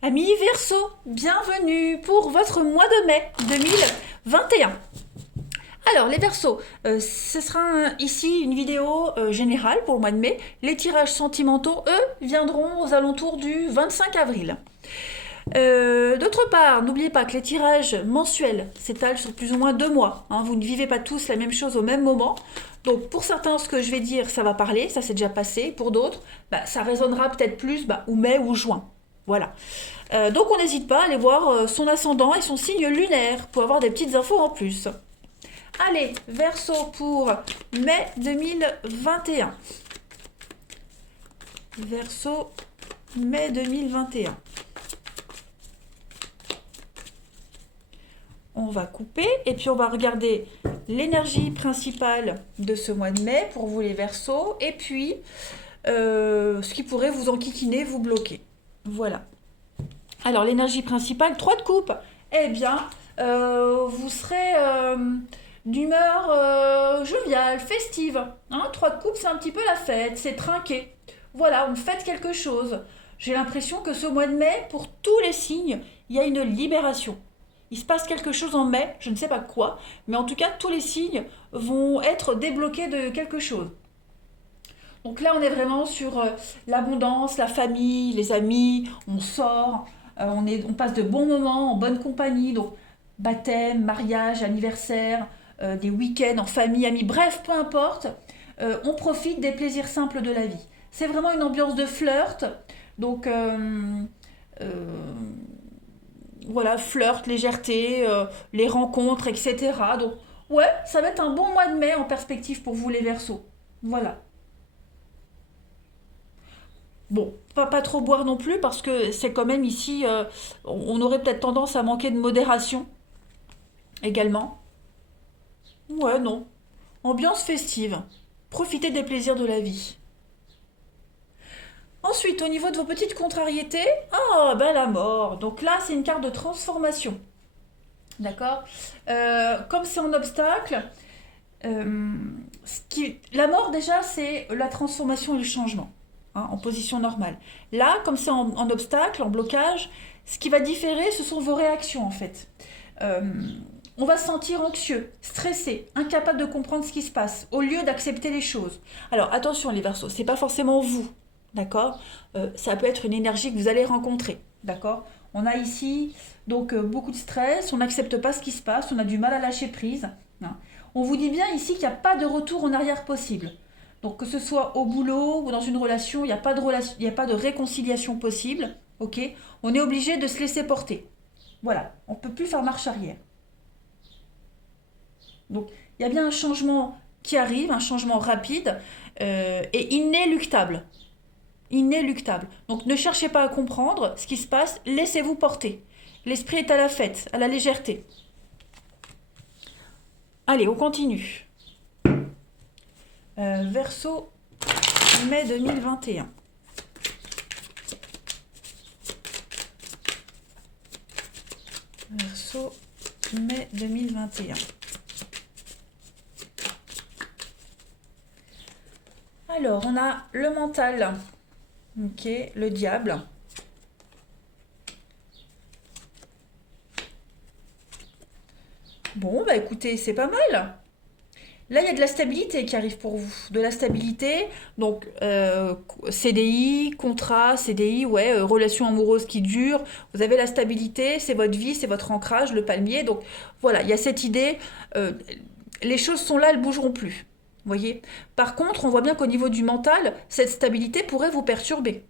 Amis Verseau, bienvenue pour votre mois de mai 2021. Alors les Verseaux, ce sera ici une vidéo générale pour le mois de mai. Les tirages sentimentaux, eux, viendront aux alentours du 25 avril. D'autre part, n'oubliez pas que les tirages mensuels s'étalent sur plus ou moins 2 mois. Hein. Vous ne vivez pas tous la même chose au même moment. Donc pour certains, ce que je vais dire, ça va parler, ça s'est déjà passé. Pour d'autres, ça résonnera peut-être plus ou mai ou juin. Voilà. Donc on n'hésite pas à aller voir son ascendant et son signe lunaire pour avoir des petites infos en plus. Allez, Verseau pour mai 2021. Verseau, mai 2021. On va couper et puis on va regarder l'énergie principale de ce mois de mai pour vous les Verseaux et puis ce qui pourrait vous enquiquiner, vous bloquer. Voilà. Alors l'énergie principale, 3 de coupe. Eh bien, vous serez d'humeur joviale, festive. Hein, 3 de coupe, c'est un petit peu la fête, c'est trinqué. Voilà, on fête quelque chose. J'ai l'impression que ce mois de mai, pour tous les signes, il y a une libération. Il se passe quelque chose en mai, je ne sais pas quoi, mais en tout cas, tous les signes vont être débloqués de quelque chose. Donc là, on est vraiment sur l'abondance, la famille, les amis, on sort, on passe de bons moments en bonne compagnie, donc baptême, mariage, anniversaire, des week-ends en famille, amis, bref, peu importe, on profite des plaisirs simples de la vie. C'est vraiment une ambiance de flirt, donc euh, voilà, flirt, légèreté, les rencontres, etc. Donc ouais, ça va être un bon mois de mai en perspective pour vous les Verseaux. Voilà. Bon, pas trop boire non plus parce que c'est quand même ici, on aurait peut-être tendance à manquer de modération également. Ouais, non. Ambiance festive. Profitez des plaisirs de la vie. Ensuite, au niveau de vos petites contrariétés, ah ben la mort. Donc là, c'est une carte de transformation. D'accord. Comme c'est en obstacle, la mort déjà, c'est la transformation et le changement, hein, en position normale. Là, comme c'est en obstacle, en blocage, ce qui va différer, ce sont vos réactions en fait. Euh, on va se sentir anxieux, stressé, incapable de comprendre ce qui se passe, au lieu d'accepter les choses. Alors attention les Verseaux, c'est pas forcément vous, d'accord. Ça peut être une énergie que vous allez rencontrer, d'accord. On a ici donc beaucoup de stress, on n'accepte pas ce qui se passe, on a du mal à lâcher prise. Hein. On vous dit bien ici qu'il n'y a pas de retour en arrière possible. Donc que ce soit au boulot ou dans une relation, il n'y a pas de relation, il n'y a pas de réconciliation possible. Ok. On est obligé de se laisser porter. Voilà. On ne peut plus faire marche arrière. Donc il y a bien un changement qui arrive, un changement rapide et inéluctable. Inéluctable. Donc ne cherchez pas à comprendre ce qui se passe, laissez-vous porter. L'esprit est à la fête, à la légèreté. Allez, on continue. Verseau, mai 2021. Verseau, mai 2021. Alors, on a le mental, ok, le diable. Bon, bah écoutez, c'est pas mal. Là, il y a de la stabilité qui arrive pour vous. De la stabilité, donc CDI, contrat, CDI, ouais, relation amoureuse qui dure. Vous avez la stabilité, c'est votre vie, c'est votre ancrage, le palmier. Donc voilà, il y a cette idée. euh, les choses sont là, elles bougeront plus. Vous voyez. Par contre, on voit bien qu'au niveau du mental, cette stabilité pourrait vous perturber.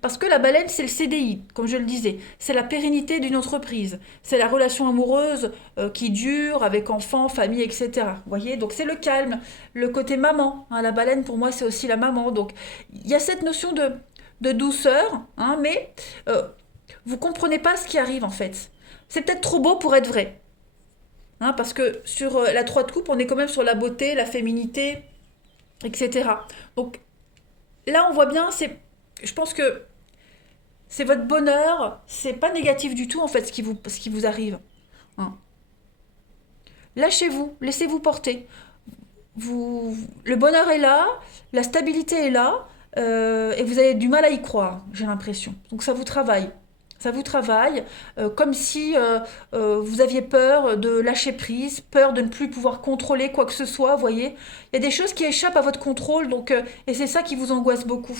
Parce que la baleine, c'est le CDI, comme je le disais. C'est la pérennité d'une entreprise. C'est la relation amoureuse qui dure avec enfants, famille, etc. Vous voyez. Donc c'est le calme, le côté maman. Hein. La baleine, pour moi, c'est aussi la maman. Donc il y a cette notion de douceur, hein, mais vous comprenez pas ce qui arrive en fait. C'est peut-être trop beau pour être vrai. Hein, parce que sur la 3 de coupe, on est quand même sur la beauté, la féminité, etc. Donc là, on voit bien, je pense que c'est votre bonheur, c'est pas négatif du tout en fait ce qui vous arrive. Hein. Lâchez-vous, laissez-vous porter. Le bonheur est là, la stabilité est là, et vous avez du mal à y croire, j'ai l'impression. Donc ça vous travaille. Ça vous travaille, comme si vous aviez peur de lâcher prise, peur de ne plus pouvoir contrôler quoi que ce soit, vous voyez. Il y a des choses qui échappent à votre contrôle, donc, et c'est ça qui vous angoisse beaucoup.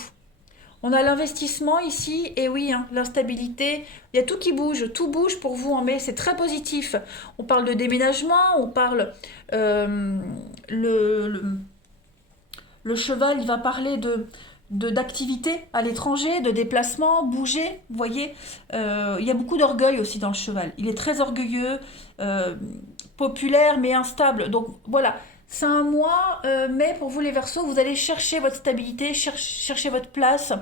On a l'investissement ici, et oui, hein, l'instabilité, il y a tout bouge pour vous en mai, c'est très positif. On parle de déménagement, on parle... euh, le, le, le cheval, il va parler d'activité à l'étranger, de déplacement, bouger, vous voyez. Il y a beaucoup d'orgueil aussi dans le cheval. Il est très orgueilleux, euh, populaire mais instable. Donc voilà, c'est un mois, mais pour vous les Verseaux, vous allez chercher votre stabilité, chercher votre place,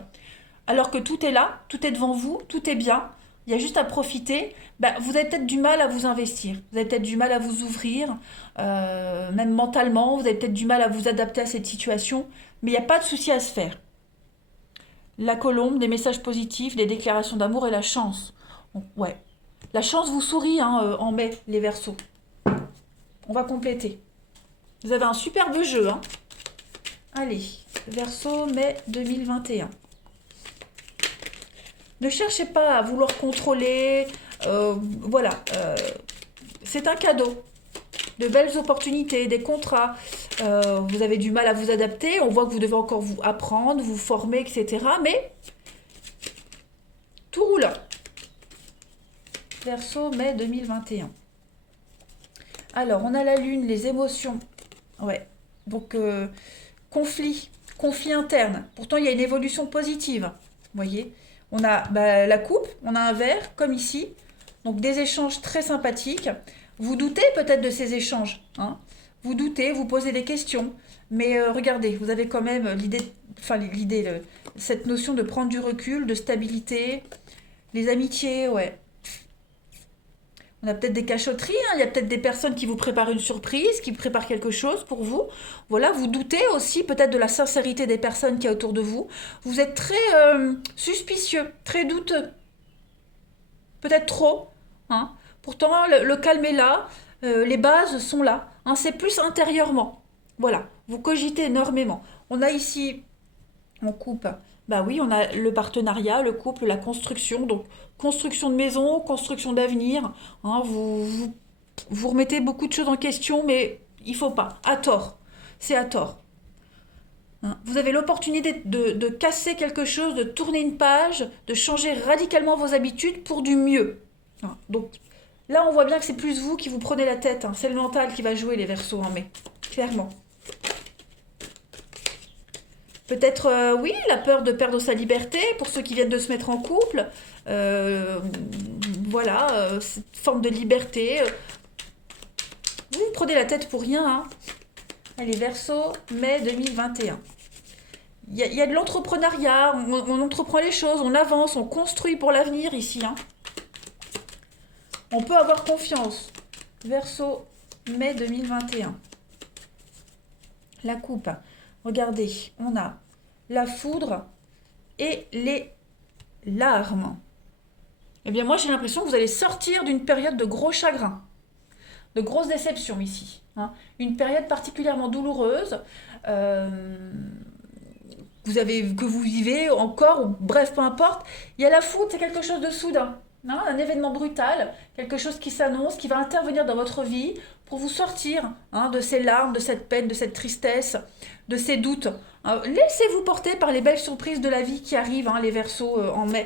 alors que tout est là, tout est devant vous, tout est bien. Il y a juste à profiter. Bah, vous avez peut-être du mal à vous investir, vous avez peut-être du mal à vous ouvrir, même mentalement, vous avez peut-être du mal à vous adapter à cette situation, mais il n'y a pas de souci à se faire. La colombe, des messages positifs, des déclarations d'amour et la chance. Donc, ouais. La chance vous sourit hein, en mai, les Verseaux. On va compléter. Vous avez un superbe jeu. Hein. Allez, Verseau, mai 2021. Ne cherchez pas à vouloir contrôler. Voilà. C'est un cadeau. De belles opportunités, des contrats. Vous avez du mal à vous adapter. On voit que vous devez encore vous apprendre, vous former, etc. Mais tout roule. Verseau, mai 2021. Alors, on a la lune, les émotions. Ouais. Donc, conflit interne. Pourtant, il y a une évolution positive. Vous voyez, on a bah, la coupe, on a un verre, comme ici. Donc, des échanges très sympathiques. Vous doutez peut-être de ces échanges. Hein. Vous doutez, vous posez des questions. Mais regardez, vous avez quand même cette notion de prendre du recul, de stabilité. Les amitiés, ouais. On a peut-être des cachotteries, hein. Il y a peut-être des personnes qui vous préparent une surprise, qui préparent quelque chose pour vous. Voilà, vous doutez aussi peut-être de la sincérité des personnes qui y a autour de vous. Vous êtes très suspicieux, très douteux, peut-être trop. Hein. Pourtant, le calme est là, les bases sont là. Hein. C'est plus intérieurement. Voilà, vous cogitez énormément. On a ici on coupe. Bah oui, on a le partenariat, le couple, la construction. Donc, construction de maison, construction d'avenir. Hein, vous remettez beaucoup de choses en question, mais il faut pas. À tort. C'est à tort. Hein. Vous avez l'opportunité de casser quelque chose, de tourner une page, de changer radicalement vos habitudes pour du mieux. Hein. Donc, là, on voit bien que c'est plus vous qui vous prenez la tête. Hein. C'est le mental qui va jouer les Verseaux en mai. Clairement. Peut-être, oui, la peur de perdre sa liberté pour ceux qui viennent de se mettre en couple. Euh, voilà, cette forme de liberté. Vous vous prenez la tête pour rien. Hein. Allez, Verseau, mai 2021. Il y a de l'entrepreneuriat, on entreprend les choses, on avance, on construit pour l'avenir ici. Hein. On peut avoir confiance. Verseau, mai 2021. La coupe. Regardez, on a la foudre et les larmes. Eh bien, moi, j'ai l'impression que vous allez sortir d'une période de gros chagrin, de grosses déceptions ici. Hein. Une période particulièrement douloureuse que vous vivez encore, ou bref, peu importe. Il y a la foudre, c'est quelque chose de soudain. Hein, un événement brutal, quelque chose qui s'annonce, qui va intervenir dans votre vie pour vous sortir hein, de ces larmes, de cette peine, de cette tristesse, de ces doutes. Hein, laissez-vous porter par les belles surprises de la vie qui arrivent, hein, les Verseaux en mai.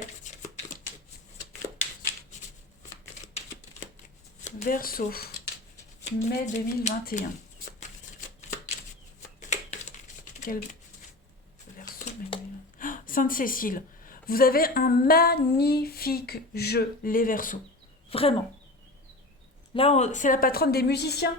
Verseau, mai 2021. Quel Verseau, mai 2021. Ah, Sainte-Cécile. Vous avez un magnifique jeu, les Verseaux. Vraiment. Là, c'est la patronne des musiciens.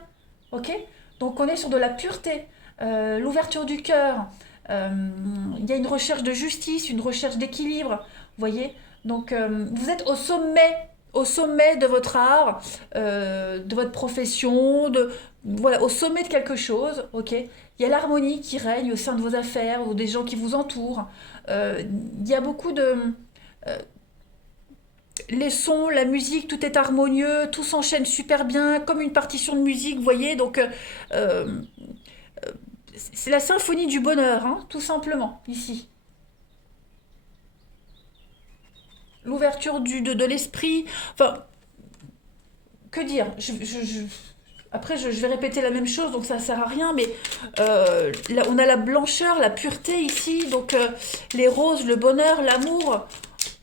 Ok. Donc, on est sur de la pureté, l'ouverture du cœur. Il y a une recherche de justice, une recherche d'équilibre. Vous voyez. Donc, vous êtes au sommet de votre art, de votre profession, voilà, au sommet de quelque chose. Ok. Il y a l'harmonie qui règne au sein de vos affaires ou des gens qui vous entourent. Il y a beaucoup de les sons, la musique, tout est harmonieux, tout s'enchaîne super bien, comme une partition de musique, vous voyez. Donc, euh, c'est la symphonie du bonheur, hein, tout simplement, ici. l'ouverture de l'esprit. Enfin, que dire? Après, je vais répéter la même chose, donc ça sert à rien, mais là, on a la blancheur, la pureté ici, donc les roses, le bonheur, l'amour.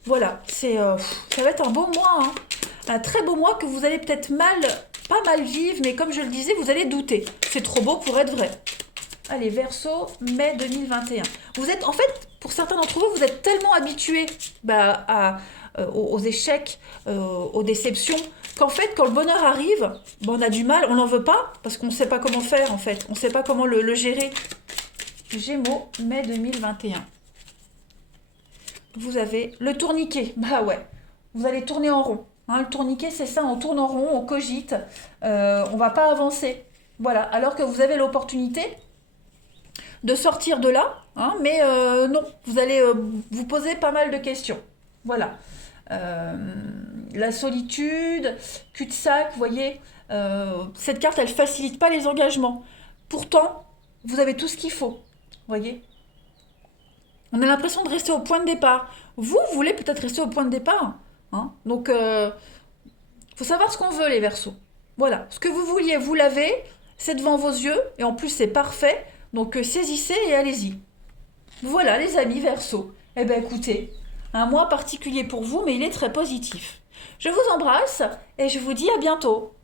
Voilà, ça va être un beau mois, hein. Un très beau mois que vous allez peut-être pas mal vivre, mais comme je le disais, vous allez douter. C'est trop beau pour être vrai. Allez, Verseau, mai 2021. Vous êtes, en fait, pour certains d'entre vous, vous êtes tellement habitués aux échecs, aux déceptions, qu'en fait, quand le bonheur arrive, ben, on a du mal, on n'en veut pas, parce qu'on ne sait pas comment faire, en fait. On ne sait pas comment le gérer. Gémeaux, mai 2021. Vous avez le tourniquet. Bah ouais, vous allez tourner en rond. Hein, le tourniquet, c'est ça, on tourne en rond, on cogite, on va pas avancer. Voilà, alors que vous avez l'opportunité de sortir de là, hein, mais non, vous allez vous poser pas mal de questions. Voilà. Euh, la solitude, cul-de-sac, vous voyez, cette carte, elle facilite pas les engagements. Pourtant, vous avez tout ce qu'il faut, vous voyez. On a l'impression de rester au point de départ. Vous voulez peut-être rester au point de départ, hein. Donc, faut savoir ce qu'on veut, les Verseaux. Voilà, ce que vous vouliez, vous l'avez, c'est devant vos yeux, et en plus, c'est parfait. Donc, saisissez et allez-y. Voilà, les amis Verseaux. Eh bien, écoutez, un mois particulier pour vous, mais il est très positif. Je vous embrasse et je vous dis à bientôt.